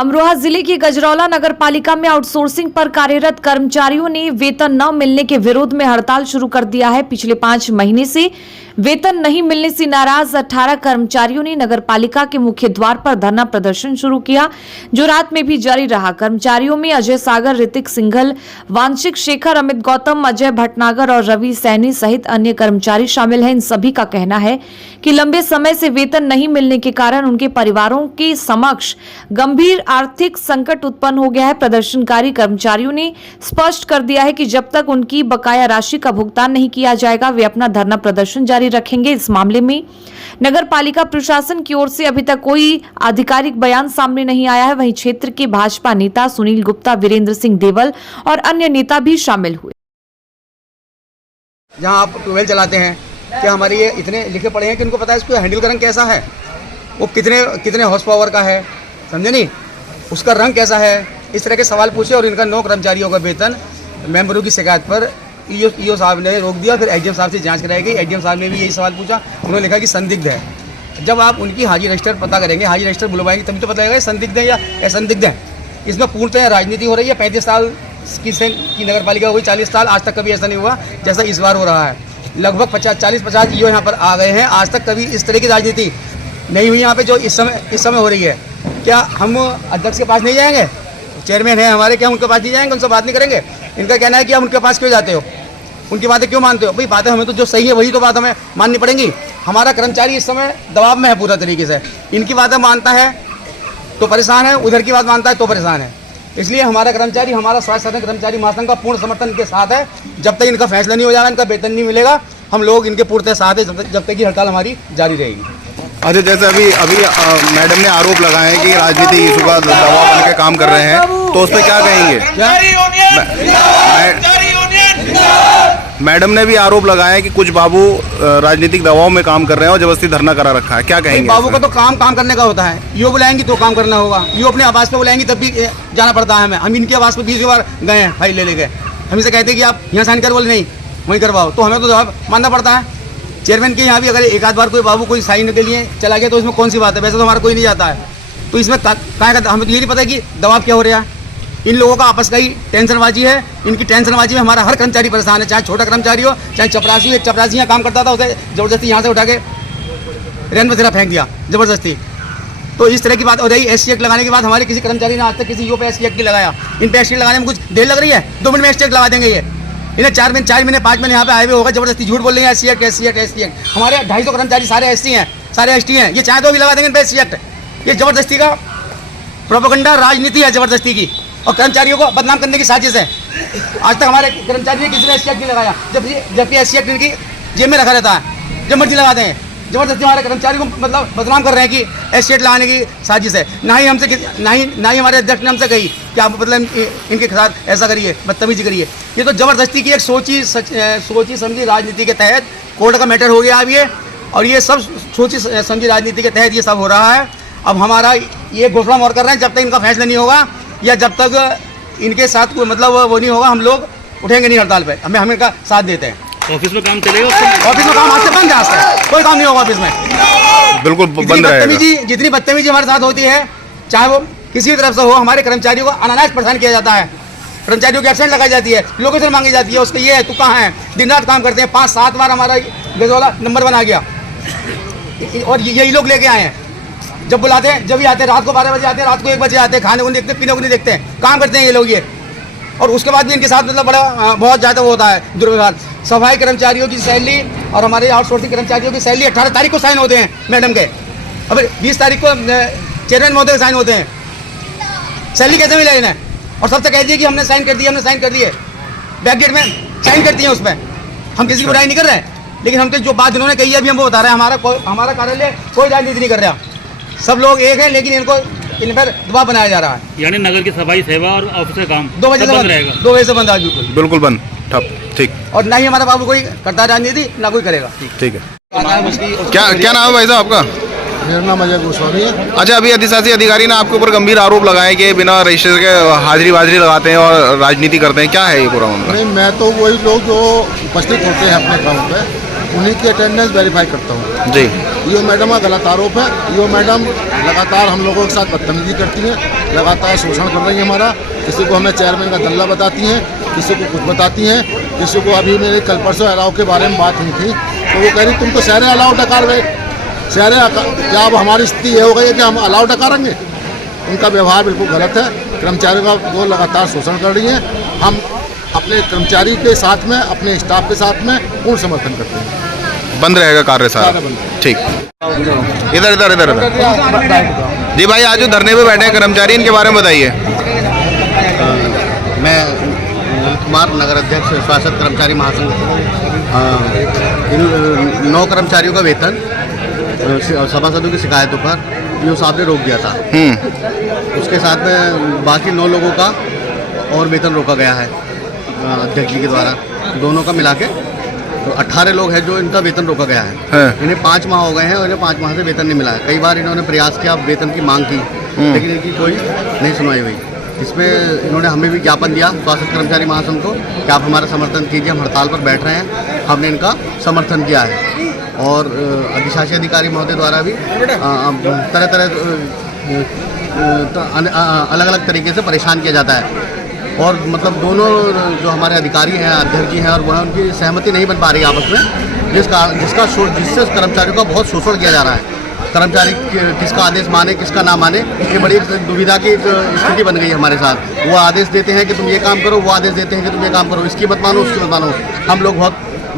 अमरोहा जिले की गजरौला नगर पालिका में आउटसोर्सिंग पर कार्यरत कर्मचारियों ने वेतन न मिलने के विरोध में हड़ताल शुरू कर दिया है। पिछले 5 महीने से वेतन नहीं मिलने से नाराज 18 कर्मचारियों ने नगर पालिका के मुख्य द्वार पर धरना प्रदर्शन शुरू किया, जो रात में भी जारी रहा। कर्मचारियों में अजय सागर, ऋतिक सिंघल, वांशिक शेखर, अमित गौतम, अजय भटनागर और रवि सैनी सहित अन्य कर्मचारी शामिल हैं। इन सभी का कहना है कि लंबे समय से वेतन नहीं मिलने के कारण उनके परिवारों के समक्ष गंभीर आर्थिक संकट उत्पन्न हो गया है। प्रदर्शनकारी कर्मचारियों ने स्पष्ट कर दिया है कि जब तक उनकी बकाया राशि का भुगतान नहीं किया जाएगा, वे अपना धरना प्रदर्शन जारी रखेंगे। इस मामले में नगर पालिका प्रशासन की ओर से अभी तक कोई आधिकारिक बयान सामने नहीं आया है। वहीं क्षेत्र के भाजपा नेता सुनील गुप्ता, वीरेंद्र सिंह देवल और अन्य नेता भी शामिल हुए। जहां आप ट्यूबवेल चलाते हैं, क्या हमारे ये इतने लिखे पड़े हैं कि उनको पता है इसको हैंडल करना कैसा है, वो कितने हॉर्स पावर का है, समझे नहीं, उसका रंग कैसा है, इस तरह के सवाल पूछे। और इनका 9 कर्मचारियों का वेतन मेंबरों की शिकायत पर ईओ साहब ने रोक दिया। फिर एडीएम साहब से जांच कराई गई। एडीएम साहब ने भी यही सवाल पूछा, उन्होंने लिखा कि संदिग्ध है। जब आप उनकी हाजिर रजिस्टर पता करेंगे, हाजिर रजिस्टर बुलवाएंगे, तभी तो पता लगेगा संदिग्ध है या असंदिग्ध है। इसमें पूर्णतः राजनीति हो रही है। 35 साल की नगर पालिका हो गई, 40 साल, आज तक कभी ऐसा नहीं हुआ जैसा इस बार हो रहा है। लगभग 40-50 ईओ यहाँ पर आ गए हैं। आज तक कभी इस तरह की राजनीति नहीं हुई यहाँ पे जो इस समय हो रही है। क्या हम अध्यक्ष के पास नहीं जाएंगे? चेयरमैन है हमारे, क्या उनके पास नहीं जाएंगे, उनसे बात नहीं करेंगे? इनका कहना है कि आप उनके पास क्यों जाते हो, उनकी बातें क्यों मानते हो? भाई बातें हमें तो जो सही है वही तो बात हमें माननी पड़ेंगी। हमारा कर्मचारी इस समय दबाव में है पूरा तरीके से। इनकी बातें मानता है तो परेशान है, उधर की बात मानता है तो परेशान है। इसलिए हमारा कर्मचारी, हमारा स्वास्थ्य साधन कर्मचारी महासंघ का पूर्ण समर्थन के साथ है। जब तक इनका फैसला नहीं हो जाएगा, इनका वेतन नहीं मिलेगा, हम लोग इनके पूर्णतः साथ है जब तक की हड़ताल हमारी जारी रहेगी। अच्छा, जैसे अभी मैडम ने आरोप लगाए हैं कि राजनीतिक इशू का दबाव बन के काम कर रहे हैं, तो उस पर क्या कहेंगे? मैडम ने भी आरोप लगाया है कि कुछ बाबू राजनीतिक दबाव में काम कर रहे हैं और जबरदस्ती धरना करा रखा है, क्या कहेंगे? बाबू का तो काम करने का होता है। यो बुलाएंगी तो काम करना होगा, यो अपने आवास पे बुलाएंगी तब भी जाना पड़ता है हमें। हम इनके आवास पे 20 बार गए हैं, फाइल ले गए। हम इसे कहते हैं कि आप यहाँ साइन कर, बोले नहीं वहीं करवाओ, तो हमें तो जवाब मानना पड़ता है। चेयरमैन के यहाँ भी अगर एक आध बार कोई बाबू कोई साइन के लिए चला गया तो इसमें कौन सी बात है? वैसे तो हमारा कोई नहीं जाता है, तो इसमें हमें तो ये नहीं पता कि दबाव क्या हो रहा है। इन लोगों का आपस का ही टेंशनबाजी है। इनकी टेंशनबाजी में हमारा हर कर्मचारी परेशान है, चाहे छोटा कर्मचारी हो, चाहे चपरासी हो। एक चपरासी यहाँ काम करता था, उसे जबरदस्ती यहाँ से उठा के रेन बसेरा फेंक दिया जबरदस्ती। तो इस तरह की बात हो रही। SC एक्ट लगाने के बाद हमारे किसी कर्मचारी ने आज तक किसी ईओ पे SC एक्ट नहीं लगाया। इन पे SC एक्ट लगाने में कुछ देर लग रही है, 2 मिनट में SC एक्ट लगा देंगे। ये इन्हें 4 महीने 5 महीने यहाँ पे आए हुए होगा, जबरदस्ती झूठ बोल रहे हैं SC एक्ट। हमारे 250 कर्मचारी सारे SC हैं, सारे ST हैं। ये चाहे तो भी लगा देंगे इन पे SC एक्ट। ये जबरदस्ती का प्रोपेगेंडा राजनीति है, जबरदस्ती की, और कर्मचारियों को बदनाम करने की साजिश है। आज तक हमारे कर्मचारी ने किसी ने SC एक्ट नहीं लगाया, जबकि SC एक्ट इनकी जेब में रखा रहता है, जब मर्जी लगा दें। जबरदस्ती हमारे कर्मचारी को मतलब बदनाम कर रहे हैं कि SC एक्ट लगाने की साजिश है। ना ही हमारे अध्यक्ष ने हमसे कही कि आप मतलब इनके साथ ऐसा करिए, बदतमीजी करिए। ये तो जबरदस्ती की एक सोची समझी राजनीति के तहत कोर्ट का मैटर हो गया अब ये, और ये सब सोची समझी राजनीति के तहत ये सब हो रहा है। अब हमारा ये घोषणा और कर रहे हैं, जब तक इनका फैसला नहीं होगा या जब तक इनके साथ कोई मतलब वो नहीं होगा, हम लोग उठेंगे नहीं हड़ताल पे। हम इनका साथ देते हैं। ऑफिस में काम चलेगा? ऑफिस में काम आज से बंद है, आज से कोई काम नहीं होगा ऑफिस में, बिल्कुल बंद रहेगा। जितनी बदतमीजी हमारे साथ होती है, चाहे वो किसी भी तरफ से हो, हमारे कर्मचारियों को अनायास परेशान किया जाता है। कर्मचारियों की एब्सेंट लगाई जाती है, लोकेशन मांगी जाती है, उसके ये है तू कहाँ है, दिन रात काम करते हैं। 5-7 बार हमारा गजरौला नंबर 1 आ गया, और यही लोग लेके आए हैं। जब बुलाते हैं, जब भी आते हैं, रात को 12 बजे आते हैं, रात को 1 बजे आते हैं, खाने को नहीं देखते, पीने को नहीं देखते, काम करते हैं ये लोग ये। और उसके बाद भी इनके साथ मतलब बहुत ज़्यादा वो होता है दुर्व्यवहार। सफाई कर्मचारियों की सैलरी और हमारे आउटसोर्सिंग कर्मचारियों की सैलरी 18 तारीख को साइन होते हैं मैडम के। अब 20 तारीख को चेयरमैन महोदय के साइन होते हैं। सैलरी कैसे मिला इन्हें? और सबसे कह दिए कि हमने साइन कर दिए, बैकडेट में साइन करती हैं उसमें। हम किसी की बुराई नहीं कर रहे हैं, लेकिन हमसे जो बात इन्होंने कही है अभी हम वो बता रहे हैं। हमारा कार्यालय कोई राजनीति नहीं कर रहा, सब लोग एक हैं, लेकिन इन पर दबाव बनाया जा रहा है। यानी नगर की सफाई सेवा और ऑफिस का काम 2 बजे से बंद रहेगा, 2 बजे से बंद आज बिल्कुल बंद, ठप, ठीक। और ना ही हमारा बाबू कोई करता है राजनीति, ना कोई करेगा। ठीक है। क्या नाम है भाई साहब आपका? मेरा नाम अजय गोस्वामी है। अच्छा, अभी अधिशासी अधिकारी ने आपके ऊपर गंभीर आरोप लगाए कि बिना रजिस्टर के हाजिरी लगाते हैं और राजनीति करते हैं, क्या है ये पूरा मामला? नहीं, मैं तो वही लोग जो उपस्थित होते हैं अपने काम पे, उन्हीं की अटेंडेंस वेरीफाई करता हूँ। जी। यो मैडम का गलत आरोप है। यो मैडम लगातार हम लोगों के साथ बदतमीजी करती हैं, लगातार शोषण कर रही हैं हमारा। किसी को हमें चेयरमैन का दल्ला बताती हैं, किसी को कुछ बताती हैं, किसी को अभी मेरे कल परसों अलाव के बारे में बात हुई थी तो वो कह रही तुम तो शहर अलाव डकार गए, शहर क्या अब हमारी स्थिति ये हो गई है कि हम अलाव डकारेंगे। उनका व्यवहार बिल्कुल गलत है। कर्मचारियों का वो लगातार शोषण कर रही हैं। हम अपने कर्मचारी के साथ में, अपने स्टाफ के साथ में पूर्ण समर्थन करते हैं। बंद रहेगा कार्य सारा? कार्य बंद। ठीक, इधर इधर इधर इधर जी भाई, आज जो धरने पे बैठे हैं कर्मचारी, इनके बारे में बताइए। मैं कुमार, नगर अध्यक्ष शासक कर्मचारी महासंघ। इन 9 कर्मचारियों का वेतन सभासदों की शिकायतों पर ईओ साहब ने रोक दिया था। उसके साथ में बाकी 9 लोगों का और वेतन रोका गया है अध्यक्ष जी के द्वारा। दोनों का मिला के तो 18 लोग हैं जो इनका वेतन रोका गया है। इन्हें 5 माह हो गए हैं और इन्हें 5 माह से वेतन नहीं मिला है। कई बार इन्होंने प्रयास किया वेतन की मांग की, लेकिन इनकी कोई नहीं सुनवाई हुई। इसमें इन्होंने हमें भी ज्ञापन दिया स्वास्थ्य कर्मचारी महासंघ को कि आप हमारा समर्थन कीजिए, हम हड़ताल पर बैठ रहे हैं। हमने इनका समर्थन किया है और अधिशासी अधिकारी महोदय द्वारा भी तरह तरह अलग अलग तरीके से परेशान किया जाता है। और मतलब दोनों जो हमारे अधिकारी हैं, अध्यक्ष जी हैं, और वह उनकी सहमति नहीं बन पा रही आपस में, जिससे कर्मचारियों का बहुत शोषण किया जा रहा है। कर्मचारी किसका आदेश माने, किसका ना माने, ये बड़ी दुविधा की स्थिति बन गई है हमारे साथ। वो आदेश देते हैं कि तुम ये काम करो, वो आदेश देते हैं कि तुम ये काम करो, इसकी मत मानो, उसकी मत मानो। हम लोग बहुत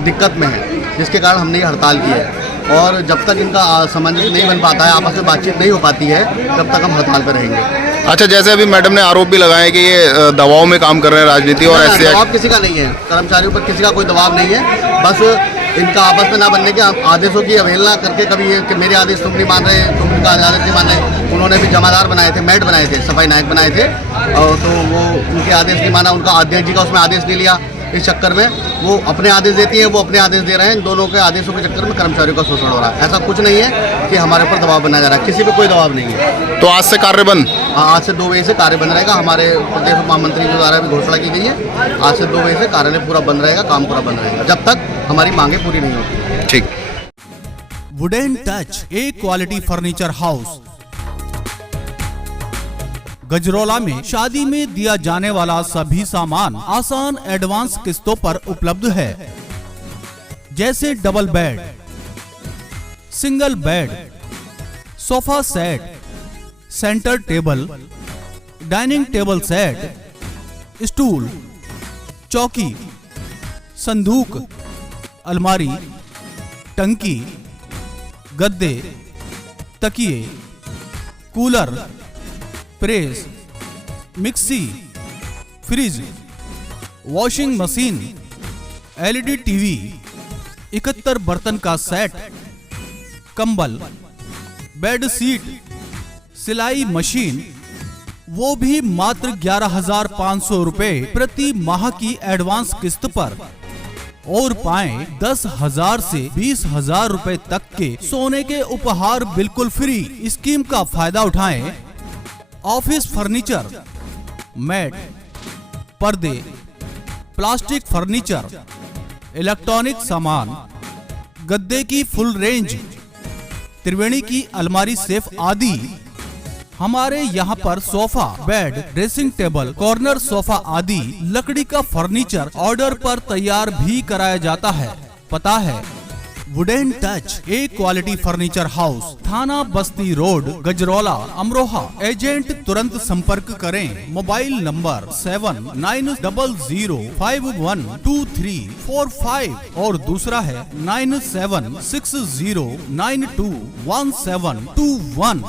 दिक्कत में हैं, जिसके कारण हमने ये हड़ताल की है। और जब तक इनका सामंजस्य नहीं बन पाता है, आपस में बातचीत नहीं हो पाती है, तब तक हम हड़ताल पर रहेंगे। अच्छा, जैसे अभी मैडम ने आरोप भी लगाए कि ये दबाव में काम कर रहे हैं, राजनीति और ऐसे। दबाव किसी का नहीं है, कर्मचारियों पर किसी का कोई दबाव नहीं है। बस इनका आपस में ना बनने के आदेशों की अवहेलना करके, कभी ये कि मेरे आदेश तुम नहीं मान रहे, तुम इनका आदेश नहीं मान रहे। उन्होंने भी जमादार बनाए थे, मैट बनाए थे, सफाई नायक बनाए थे, और तो वो उनके आदेश नहीं माना, उनका अध्यक्ष जी का उसमें आदेश नहीं लिया। इस चक्कर में वो अपने आदेश देती है, वो अपने आदेश दे रहे हैं। इन दोनों के आदेशों के चक्कर में कर्मचारियों का शोषण हो रहा है। ऐसा कुछ नहीं है कि हमारे ऊपर दबाव बनाया जा रहा है, किसी पे कोई दबाव नहीं है। तो आज से कार्य बंद? आज से 2 बजे से कार्य बंद रहेगा। हमारे प्रदेश महामंत्री के द्वारा भी घोषणा की गई है। आज से 2 बजे से कार्यालय पूरा बंद रहेगा, काम पूरा बंद रहेगा, जब तक हमारी मांगे पूरी नहीं होती। ठीक। वुडन टच, ए क्वालिटी फर्नीचर हाउस, गजरौला में शादी में दिया जाने वाला सभी सामान आसान एडवांस किस्तों पर उपलब्ध है। जैसे double bed, single bed, sofa set, centre table, dining table set, stool, चौकी, संदूक, अलमारी, टंकी, गद्दे, तकिए, cooler, press, mixie, fridge, washing machine, LED TV, 71 बर्तन का सेट, कंबल, बेड सीट, सिलाई मशीन, वो भी मात्र 11,500 रुपए प्रति माह की एडवांस किस्त पर। और पाएं 10,000 से 20,000 रुपए तक के सोने के उपहार बिल्कुल फ्री। स्कीम का फायदा उठाएं। ऑफिस फर्नीचर, मैट, पर्दे, प्लास्टिक फर्नीचर, इलेक्ट्रॉनिक सामान, गद्दे की फुल रेंज, त्रिवेणी की अलमारी सेफ आदि। हमारे यहाँ पर sofa, bed, dressing table, corner sofa आदि लकड़ी का फर्नीचर ऑर्डर पर तैयार भी कराया जाता है। पता है वुडन टच, ए क्वालिटी फर्नीचर हाउस, थाना बस्ती रोड, गजरौला, अमरोहा। एजेंट तुरंत संपर्क करें। मोबाइल नंबर 7990512345 और दूसरा है 9760921721।